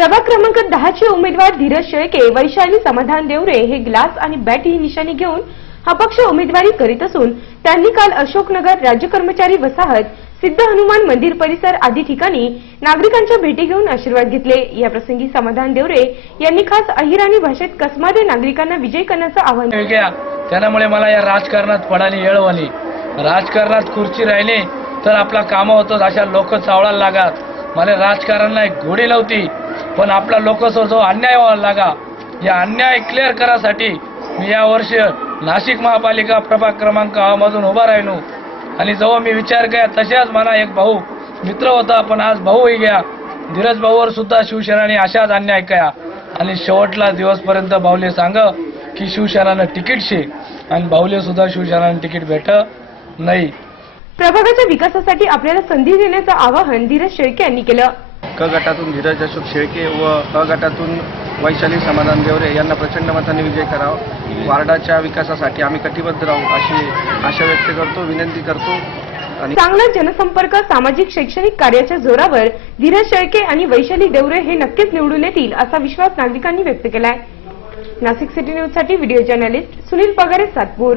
प्रभाग क्रमांक दहाचे उमेदवार धीरज शेळके वैशाली समाधान देवरे हे ग्लास आणि बॅट ही निशाणी घेऊन हा पक्ष उमेदवारी करीत असून त्यांनी काल अशोकनगर राज्य कर्मचारी वसाहत सिद्ध हनुमान मंदिर परिसर आदी ठिकाणी नागरिकांच्या भेटी घेऊन आशीर्वाद घेतले. या प्रसंगी समाधान देवरे यांनी खास अहिराणी भाषेत कसमारे नागरिकांना विजय करण्याचं आवाहन वेगळ्या त्यामुळे मला या राजकारणात पडाली येळवली राजकारणात खुर्ची राहिली तर आपला कामं होतो अशा लोक चावळायला लागत. मला राजकारणाला एक गोडी नव्हती. पण आपला लोकसो जो अन्याय व्हायला लागा या अन्याय क्लिअर करासाठी मी या वर्षी नाशिक महापालिका प्रभाग क्रमांक मधून उभा राहिलो. आणि जेव्हा मी विचार केला तशाच मला एक भाऊ मित्र होता पण आज भाऊही घ्या धीरज भाऊवर सुद्धा शिवसेनाने अशाच अन्याय कया आणि शेवटला दिवसपर्यंत भाऊले सांग की शिवसेनानं तिकीट शे. आणि भाऊले सुद्धा शिवसेनानं तिकीट भेट नाही. प्रभागाच्या विकासासाठी आपल्याला संधी देण्याचं आवाहन धीरज शेळके यांनी केलं. क गटातून धीरज अशोक शेळके व अ गटातून वैशाली समाधान देवरे यांना प्रचंड मताने विजय करावा. वार्डाच्या विकासासाठी आम्ही कटिबद्ध राहू अशी आशा व्यक्त करतो विनंती करतो चांगला जनसंपर्क सामाजिक शैक्षणिक कार्याच्या जोरावर धीरज शेळके आणि वैशाली देवरे हे नक्कीच निवडून येतील असा विश्वास नागरिकांनी व्यक्त केलाय. नाशिक सिटी न्यूजसाठी व्हिडिओ जर्नलिस्ट सुनील पगारे सातपूर.